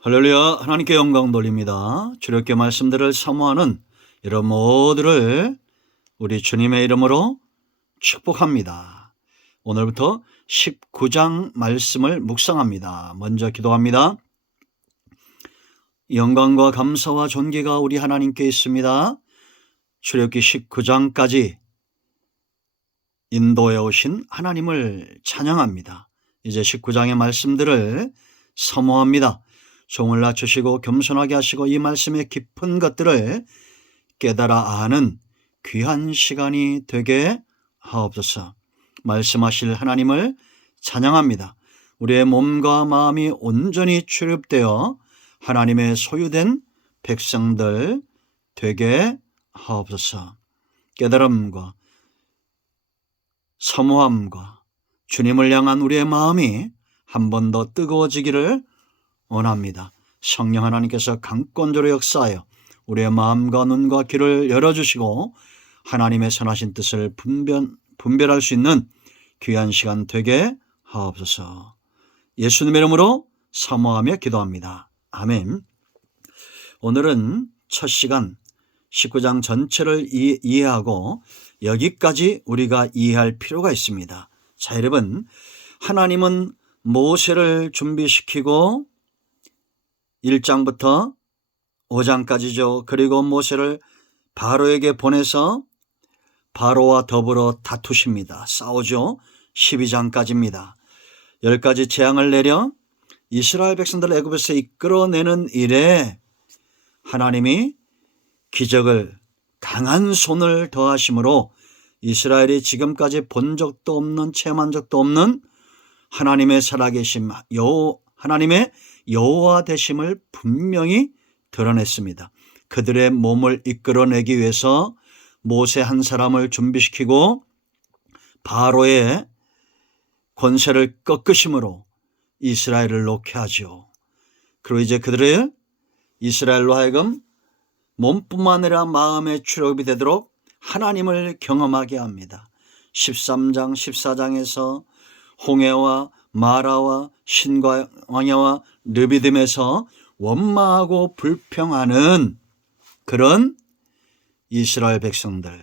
할렐루야. 하나님께 영광 돌립니다. 주력의 말씀들을 사모하는 여러분 모두를 우리 주님의 이름으로 축복합니다. 오늘부터 19장 말씀을 묵상합니다. 먼저 기도합니다. 영광과 감사와 존귀가 우리 하나님께 있습니다. 출애굽기 19장까지 인도해 오신 하나님을 찬양합니다. 이제 19장의 말씀들을 사모합니다. 종을 낮추시고 겸손하게 하시고 이 말씀의 깊은 것들을 깨달아 아는 귀한 시간이 되게 하옵소서. 말씀하실 하나님을 찬양합니다. 우리의 몸과 마음이 온전히 출입되어 하나님의 소유된 백성들 되게 하옵소서. 깨달음과 사모함과 주님을 향한 우리의 마음이 한 번 더 뜨거워지기를 원합니다. 성령 하나님께서 강권적으로 역사하여 우리의 마음과 눈과 귀를 열어주시고 하나님의 선하신 뜻을 분별할 수 있는 귀한 시간 되게 하옵소서. 예수님의 이름으로 사모하며 기도합니다. 아멘. 오늘은 첫 시간 19장 전체를 이해하고 여기까지 우리가 이해할 필요가 있습니다. 자, 여러분, 하나님은 모세를 준비시키고 1장부터 5장까지죠. 그리고 모세를 바로에게 보내서 바로와 더불어 다투십니다. 싸우죠. 12장까지입니다. 10가지 재앙을 내려 이스라엘 백성들을 애굽에서 이끌어내는 일에 하나님이 기적을 강한 손을 더하심으로 이스라엘이 지금까지 본 적도 없는, 체험한 적도 없는 하나님의 살아계심, 하나님의 여호와 되심을 분명히 드러냈습니다. 그들의 몸을 이끌어내기 위해서 모세 한 사람을 준비시키고 바로의 권세를 꺾으심으로 이스라엘을 놓게 하죠. 그리고 이제 그들의 이스라엘로 하여금 몸뿐만 아니라 마음의 출애굽이 되도록 하나님을 경험하게 합니다. 13장, 14장에서 홍해와 마라와 신과 광야와 르비딤에서 원망하고 불평하는 그런 이스라엘 백성들,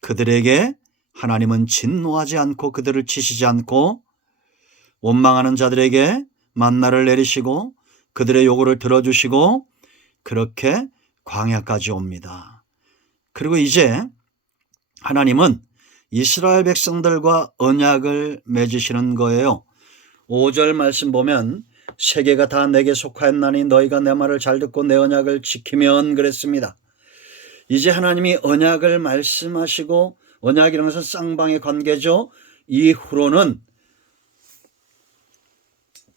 그들에게 하나님은 진노하지 않고 그들을 치시지 않고 원망하는 자들에게 만나를 내리시고 그들의 요구를 들어주시고 그렇게 광야까지 옵니다. 그리고 이제 하나님은 이스라엘 백성들과 언약을 맺으시는 거예요. 5절 말씀 보면 세계가 다 내게 속하였나니 너희가 내 말을 잘 듣고 내 언약을 지키면 그랬습니다. 이제 하나님이 언약을 말씀하시고, 언약이라는 것은 쌍방의 관계죠. 이후로는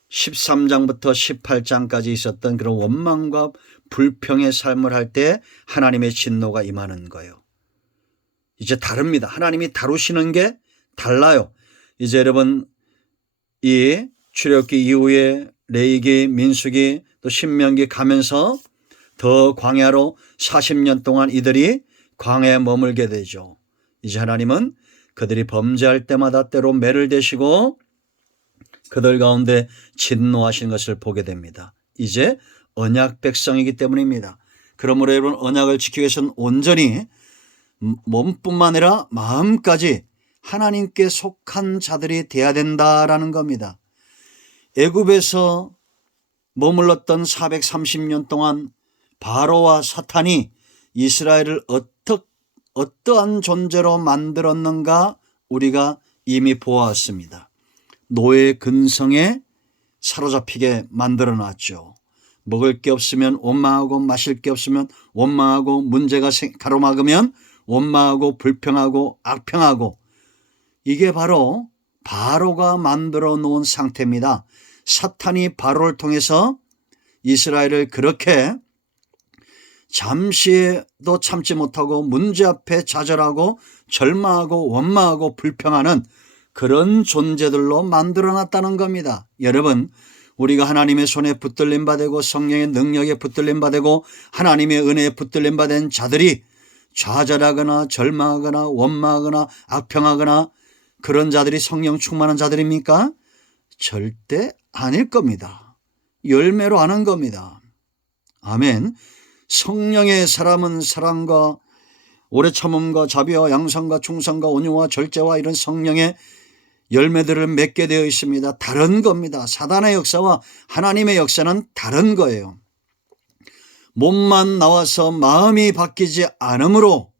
13장부터 18장까지 있었던 그런 원망과 불평의 삶을 할 때 하나님의 진노가 임하는 거예요. 이제 다릅니다. 하나님이 다루시는 게 달라요. 이제 여러분, 이 출애굽기 이후에 레위기, 민수기, 또 신명기 가면서 더 광야로 40년 동안 이들이 광야에 머물게 되죠. 이제 하나님은 그들이 범죄할 때마다 때로 매를 대시고 그들 가운데 진노하신 것을 보게 됩니다. 이제 언약 백성이기 때문입니다. 그러므로 여러분, 언약을 지키기 위해서는 온전히 몸뿐만 아니라 마음까지 하나님께 속한 자들이 돼야 된다라는 겁니다. 애굽에서 머물렀던 430년 동안 바로와 사탄이 이스라엘을 어떠한 존재로 만들었는가 우리가 이미 보았습니다. 노예 근성에 사로잡히게 만들어 놨죠. 먹을 게 없으면 원망하고, 마실 게 없으면 원망하고, 문제가 가로막으면 원망하고, 불평하고, 악평하고, 이게 바로 바로가 만들어 놓은 상태입니다. 사탄이 바로를 통해서 이스라엘을 그렇게 잠시도 참지 못하고 문제 앞에 좌절하고 절망하고 원망하고 불평하는 그런 존재들로 만들어놨다는 겁니다. 여러분, 우리가 하나님의 손에 붙들림 받고 성령의 능력에 붙들림 받고 하나님의 은혜에 붙들림 받은 자들이 좌절하거나 절망하거나 원망하거나 악평하거나 그런 자들이 성령 충만한 자들입니까? 절대 아닐 겁니다. 열매로 하는 겁니다. 아멘. 성령의 사람은 사랑과 오래 참음과 자비와 양선과 충성과 온유와 절제와 이런 성령의 열매들을 맺게 되어 있습니다. 다른 겁니다. 사단의 역사와 하나님의 역사는 다른 거예요. 몸만 나와서 마음이 바뀌지 않으므로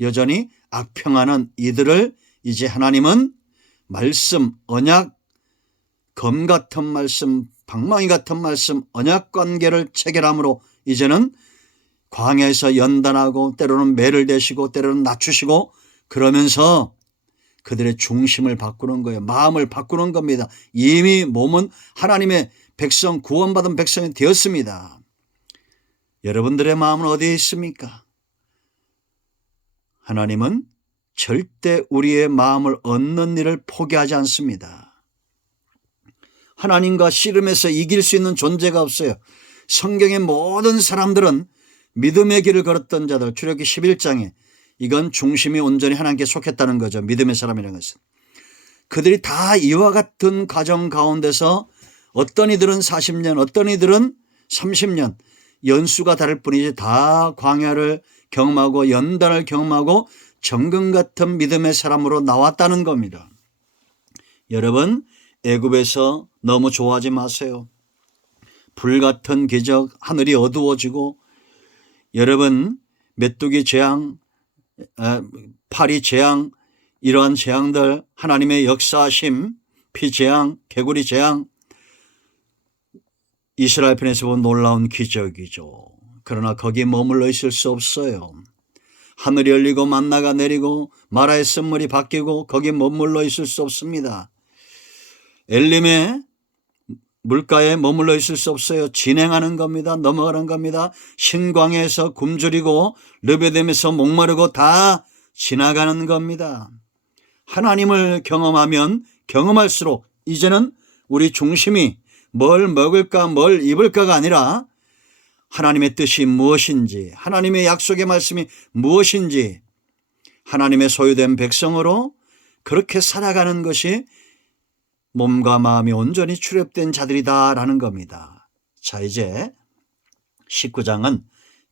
여전히 악평하는 이들을 이제 하나님은 말씀, 언약, 검 같은 말씀, 방망이 같은 말씀, 언약 관계를 체결함으로 이제는 광야에서 연단하고 때로는 매를 대시고 때로는 낮추시고 그러면서 그들의 중심을 바꾸는 거예요. 마음을 바꾸는 겁니다. 이미 몸은 하나님의 백성, 구원받은 백성이 되었습니다. 여러분들의 마음은 어디에 있습니까? 하나님은 절대 우리의 마음을 얻는 일을 포기하지 않습니다. 하나님과 씨름해서 이길 수 있는 존재가 없어요. 성경의 모든 사람들은 믿음의 길을 걸었던 자들, 출애굽기 11장에 이건 중심이 온전히 하나님께 속했다는 거죠. 믿음의 사람이라는 것은. 그들이 다 이와 같은 과정 가운데서 어떤 이들은 40년, 어떤 이들은 30년, 연수가 다를 뿐이지 다 광야를 경험하고 연단을 경험하고 정금 같은 믿음의 사람으로 나왔다는 겁니다. 여러분, 애굽에서 너무 좋아하지 마세요. 불같은 기적, 하늘이 어두워지고 여러분 메뚜기 재앙, 파리 재앙, 이러한 재앙들, 하나님의 역사하심, 피 재앙, 개구리 재앙, 이스라엘 편에서 본 놀라운 기적이죠. 그러나 거기에 머물러 있을 수 없어요. 하늘이 열리고 만나가 내리고 마라의 쓴물이 바뀌고 거기에 머물러 있을 수 없습니다. 엘림의 물가에 머물러 있을 수 없어요. 진행하는 겁니다. 넘어가는 겁니다. 신광야에서 굶주리고 르베뎀에서 목마르고 다 지나가는 겁니다. 하나님을 경험하면 경험할수록 이제는 우리 중심이 뭘 먹을까 뭘 입을까가 아니라 하나님의 뜻이 무엇인지, 하나님의 약속의 말씀이 무엇인지, 하나님의 소유된 백성으로 그렇게 살아가는 것이 몸과 마음이 온전히 출애굽된 자들이다라는 겁니다. 자, 이제 19장은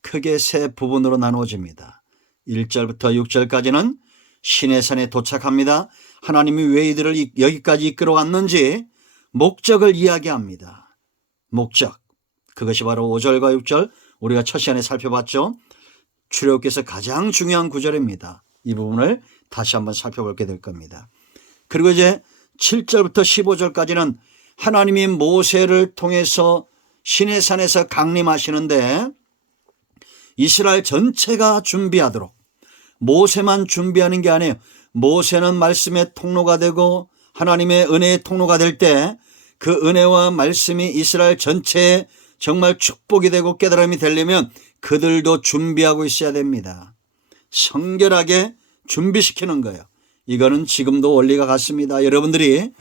크게 세 부분으로 나누어집니다. 1절부터 6절까지는 시내산에 도착합니다. 하나님이 왜 이들을 여기까지 이끌어왔는지 목적을 이야기합니다. 목적, 그것이 바로 5절과 6절, 우리가 첫 시간에 살펴봤죠. 출애굽기에서 가장 중요한 구절입니다. 이 부분을 다시 한번 살펴볼게 될 겁니다. 그리고 이제 7절부터 15절까지는 하나님이 모세를 통해서 시내산에서 강림하시는데 이스라엘 전체가 준비하도록, 모세만 준비하는 게 아니에요. 모세는 말씀의 통로가 되고 하나님의 은혜의 통로가 될 때 그 은혜와 말씀이 이스라엘 전체에 정말 축복이 되고 깨달음이 되려면 그들도 준비하고 있어야 됩니다. 성결하게 준비시키는 거예요. 이거는 지금도 원리가 같습니다. 여러분들이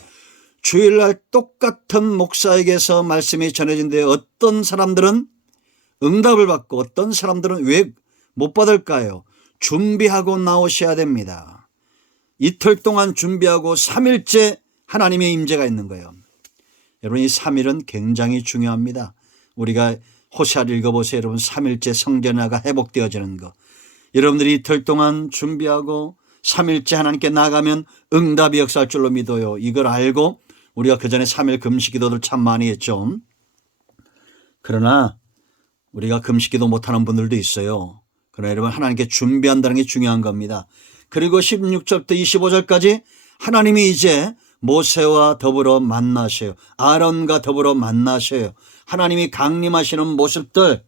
주일날 똑같은 목사에게서 말씀이 전해진데 어떤 사람들은 응답을 받고 어떤 사람들은 왜 못 받을까요? 준비하고 나오셔야 됩니다. 이틀 동안 준비하고 3일째 하나님의 임재가 있는 거예요. 여러분, 이 3일은 굉장히 중요합니다. 우리가 호세아를 읽어보세요. 여러분, 3일째 성전화가 회복되어지는 거. 여러분들이 이틀 동안 준비하고 3일째 하나님께 나가면 응답이 역사할 줄로 믿어요. 이걸 알고 우리가 그전에 3일 금식기도를 참 많이 했죠. 그러나 우리가 금식기도 못하는 분들도 있어요. 그러나 여러분, 하나님께 준비한다는 게 중요한 겁니다. 그리고 16절부터 25절까지 하나님이 이제 모세와 더불어 만나셔요. 아론과 더불어 만나셔요. 하나님이 강림하시는 모습들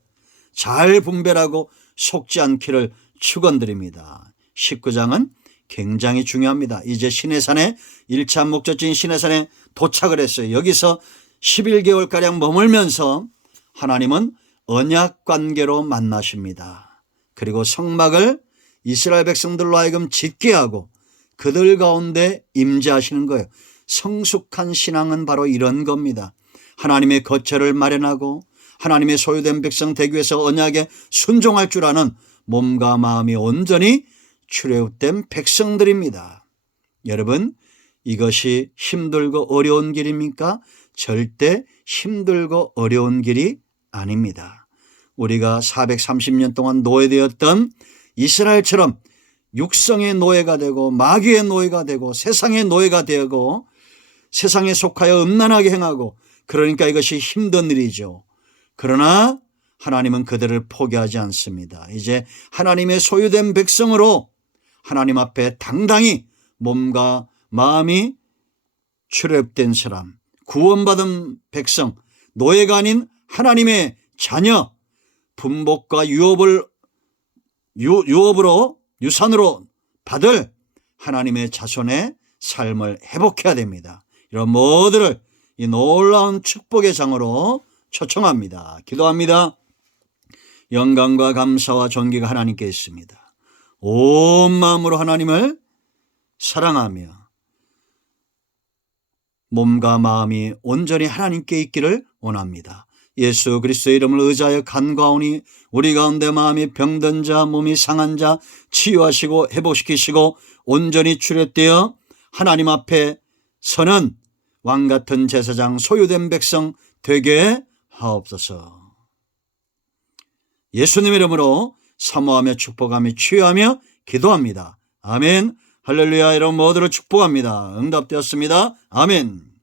잘 분별하고 속지 않기를 축원드립니다. 19장은 굉장히 중요합니다. 이제 시내산에 1차 목적지인 시내산에 도착을 했어요. 여기서 11개월가량 머물면서 하나님은 언약 관계로 만나십니다. 그리고 성막을 이스라엘 백성들로 하여금 짓게 하고 그들 가운데 임재하시는 거예요. 성숙한 신앙은 바로 이런 겁니다. 하나님의 거처를 마련하고 하나님의 소유된 백성 되기 위해서 언약에 순종할 줄 아는 몸과 마음이 온전히 출애굽된 백성들입니다. 여러분, 이것이 힘들고 어려운 길입니까? 절대 힘들고 어려운 길이 아닙니다. 우리가 430년 동안 노예되었던 이스라엘처럼 육성의 노예가 되고 마귀의 노예가 되고 세상의 노예가 되고 세상에 속하여 음란하게 행하고, 그러니까 이것이 힘든 일이죠. 그러나 하나님은 그들을 포기하지 않습니다. 이제 하나님의 소유된 백성으로 하나님 앞에 당당히 몸과 마음이 출애굽된 사람, 구원받은 백성, 노예가 아닌 하나님의 자녀, 분복과 유업으로 유산으로 받을 하나님의 자손의 삶을 회복해야 됩니다. 이런 모두를 이 놀라운 축복의 장으로 초청합니다. 기도합니다. 영광과 감사와 존귀가 하나님께 있습니다. 온 마음으로 하나님을 사랑하며 몸과 마음이 온전히 하나님께 있기를 원합니다. 예수 그리스도의 이름을 의지하여 간구하오니 우리 가운데 마음이 병든 자, 몸이 상한 자 치유하시고 회복시키시고 온전히 출애되어 하나님 앞에 서는 왕같은 제사장, 소유된 백성 되게 하옵소서. 예수님의 이름으로 사모하며 축복하며 치유하며 기도합니다. 아멘. 할렐루야. 이런 모두를 축복합니다. 응답되었습니다. 아멘.